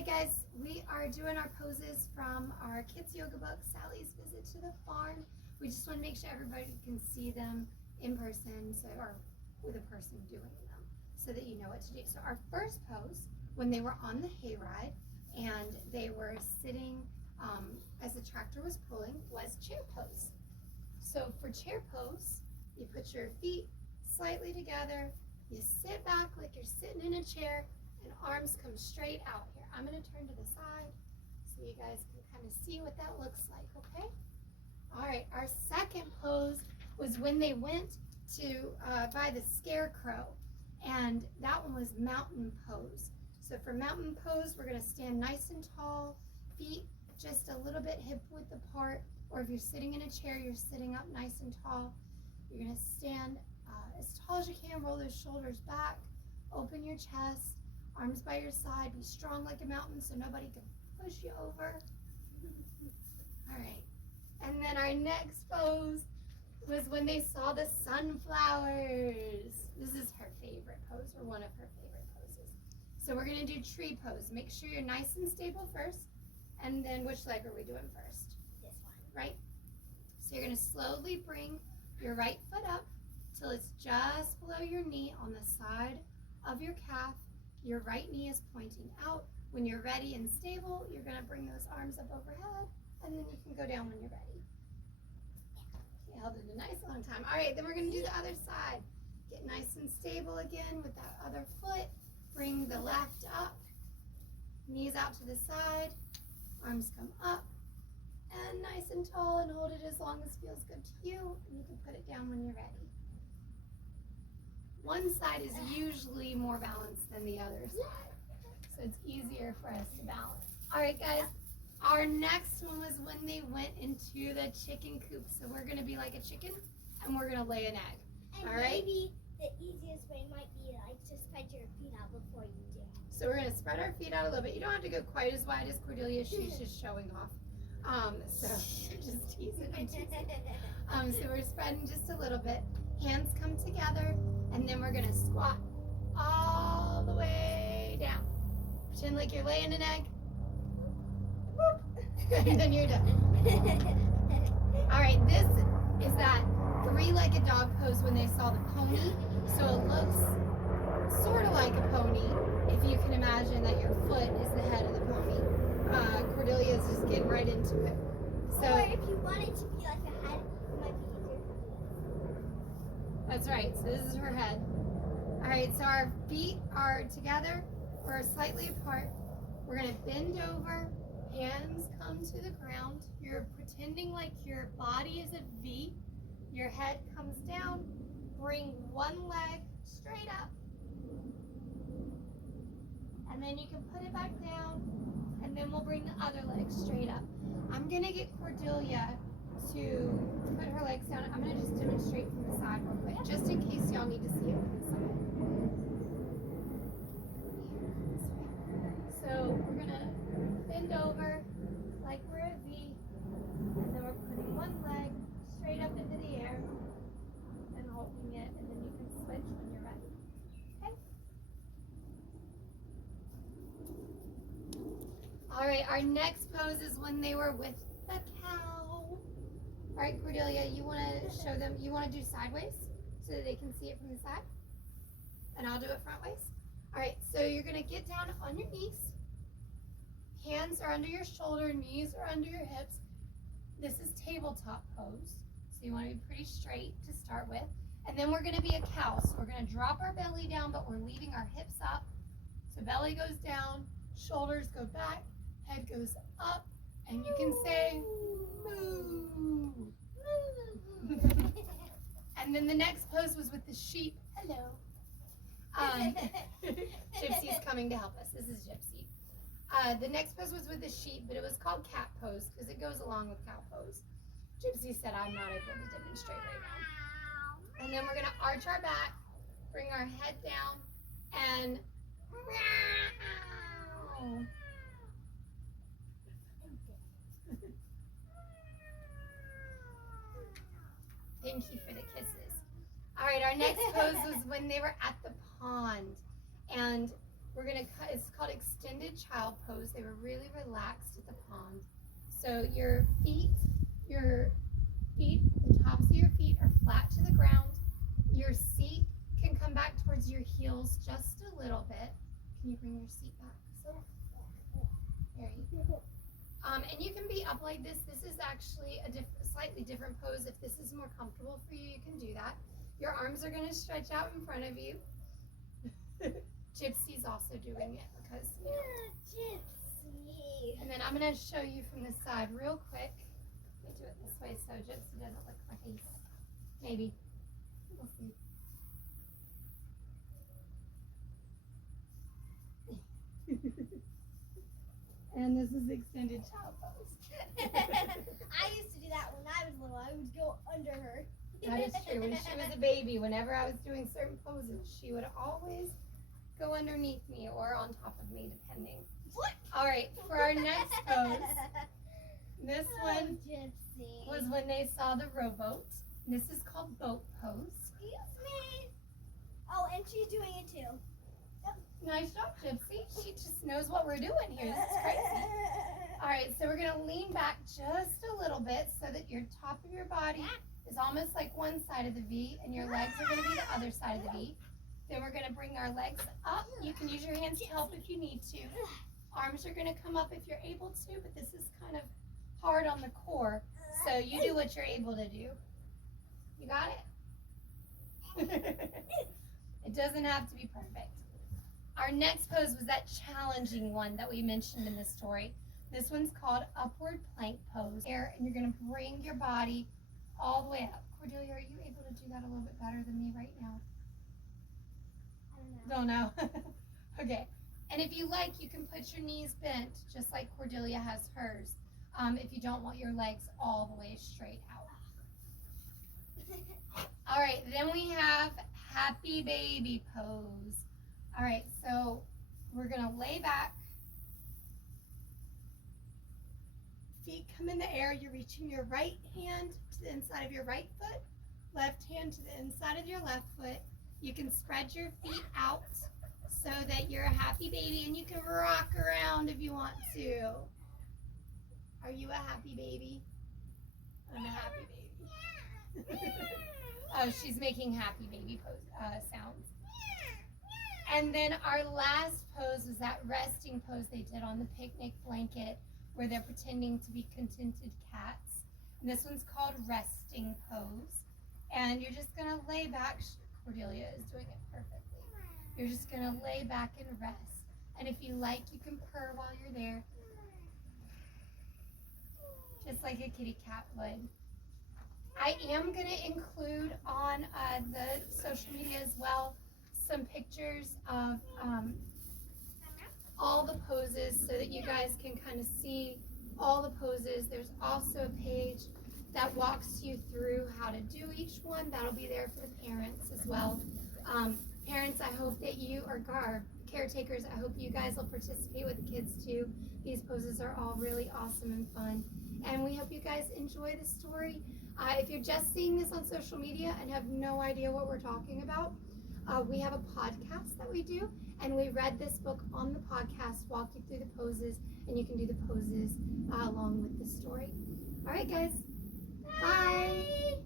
right, guys, we are doing our poses from our kids yoga book, Sally's Visit to the Farm. We just want to make sure everybody can see them in person, or with a person doing them, so that you know what to do. So our first pose, when they were on the hayride and they were sitting as the tractor was pulling, was chair pose. So for chair pose, you put your feet slightly together, you sit back like you're sitting in a chair, and arms come straight out here. I'm going to turn to the side so you guys can kind of see what that looks like, okay? All right, our second pose was when they went to by the scarecrow, and that one was mountain pose. So for mountain pose, we're going to stand nice and tall, feet just a little bit hip width apart, or if you're sitting in a chair, you're sitting up nice and tall. You're going to stand as tall as you can, roll those shoulders back, open your chest, arms by your side, be strong like a mountain so nobody can push you over. All right. And then our next pose was when they saw the sunflowers. This is her favorite pose, or one of her favorite poses. So we're going to do tree pose. Make sure you're nice and stable first. And then which leg are we doing first? This one. Right? So you're going to slowly bring your right foot up till it's just below your knee on the side of your calf. Your right knee is pointing out. When you're ready and stable, you're going to bring those arms up overhead, and then you can go down when you're ready. You held it a nice long time. All right, then we're going to do the other side. Get nice and stable again with that other foot. Bring the left up, knees out to the side, arms come up, and nice and tall, and hold it as long as feels good to you, and you can put it down when you're ready. One side is usually more balanced than the other side, so it's easier for us to balance. All right, guys, our next one was when they went into the chicken coop. So we're going to be like a chicken, and we're going to lay an egg. And all right? Maybe the easiest way might be like to spread your feet out before you do. So we're going to spread our feet out a little bit. You don't have to go quite as wide as Cordelia. She's just showing off. So just teasing. So we're spreading just a little bit. Hands come together, and then we're gonna squat all the way down. Pretend like you're laying an egg. And then you're done. All right, this is that three-legged dog pose when they saw the pony. So it looks sort of like a pony, if you can imagine that your foot is the head of the pony. Cordelia is just getting right into it. So, or if you want it to be like a head, it might be easier to do that. That's right, so this is her head. All right, so our feet are together, we're slightly apart. We're gonna bend over, hands come to the ground. You're pretending like your body is a V. Your head comes down, bring one leg straight up. And then you can put it back down, and then we'll bring the other leg straight up. I'm gonna get Cordelia to put her legs down. I'm gonna just demonstrate from the side real quick, just in case y'all need to see it from the side. So we're gonna bend over like we're a V, and then we're putting one leg straight up into the air and holding it, and then you can switch when you're ready. Okay? All right, our next pose is when they were with the cow. All right, Cordelia, you want to show them, you want to do sideways so that they can see it from the side? And I'll do it frontways. All right, so you're going to get down on your knees. Hands are under your shoulder, knees are under your hips. This is tabletop pose, so you want to be pretty straight to start with. And then we're going to be a cow, so we're going to drop our belly down, but we're leaving our hips up. So belly goes down, shoulders go back, head goes up, and you can say, moo. And then the next pose was with the sheep. Hello. Gypsy's coming to help us. This is Gypsy. The next pose was with the sheep, but it was called cat pose because it goes along with cow pose. Gypsy said I'm not able to demonstrate right now. And then we're going to arch our back, bring our head down, and meow. Thank you for the kisses. All right, our next pose was when they were at the pond. And we're going to cut, it's called extended extended child pose. They were really relaxed at the pond. So your feet, the tops of your feet are flat to the ground. Your seat can come back towards your heels just a little bit. Can you bring your seat back? So, there you go. And you can be up like this. This is actually a slightly different pose. If this is more comfortable for you, you can do that. Your arms are going to stretch out in front of you. Gypsy's also doing it because, you know. Gypsy. And then I'm going to show you from this side real quick. Let me do it this way so Gypsy doesn't look like he's, maybe. We'll see. And this is extended child pose. I used to do that when I was little. I would go under her. That is true. When she was a baby, whenever I was doing certain poses, she would always go underneath me or on top of me, depending. What? All right, for our next pose, this one Gypsy. was when they saw the rowboat. This is called boat pose. Excuse me. Oh, and she's doing it too. Nice job, Gypsy. She just knows what we're doing here. This is crazy. All right, so we're going to lean back just a little bit so that your top of your body is almost like one side of the V, and your legs are going to be the other side of the V. Then we're going to bring our legs up. You can use your hands to help if you need to. Arms are going to come up if you're able to, but this is kind of hard on the core, so you do what you're able to do. You got it? It doesn't have to be perfect. Our next pose was that challenging one that we mentioned in the story. This one's called upward plank pose. And you're going to bring your body all the way up. Cordelia, are you able to do that a little bit better than me right now? I don't know. Don't know. Okay. And if you like, you can put your knees bent, just like Cordelia has hers, if you don't want your legs all the way straight out. All right, then we have happy baby pose. All right, so we're gonna lay back. Feet come in the air. You're reaching your right hand to the inside of your right foot, left hand to the inside of your left foot. You can spread your feet out so that you're a happy baby, and you can rock around if you want to. Are you a happy baby? I'm a happy baby. Oh, she's making happy baby pose sounds. And then our last pose was that resting pose they did on the picnic blanket where they're pretending to be contented cats. And this one's called resting pose. And you're just gonna lay back. Cordelia is doing it perfectly. You're just gonna lay back and rest. And if you like, you can purr while you're there. Just like a kitty cat would. I am going to include on the social media as well some pictures of all the poses so that you guys can kind of see all the poses. There's also a page that walks you through how to do each one. That'll be there for the parents as well. Parents, I hope that you are caretakers. I hope you guys will participate with the kids too. These poses are all really awesome and fun. And we hope you guys enjoy the story. If you're just seeing this on social media and have no idea what we're talking about, we have a podcast that we do, and we read this book on the podcast, walk you through the poses, and you can do the poses along with the story. All right, guys. Bye.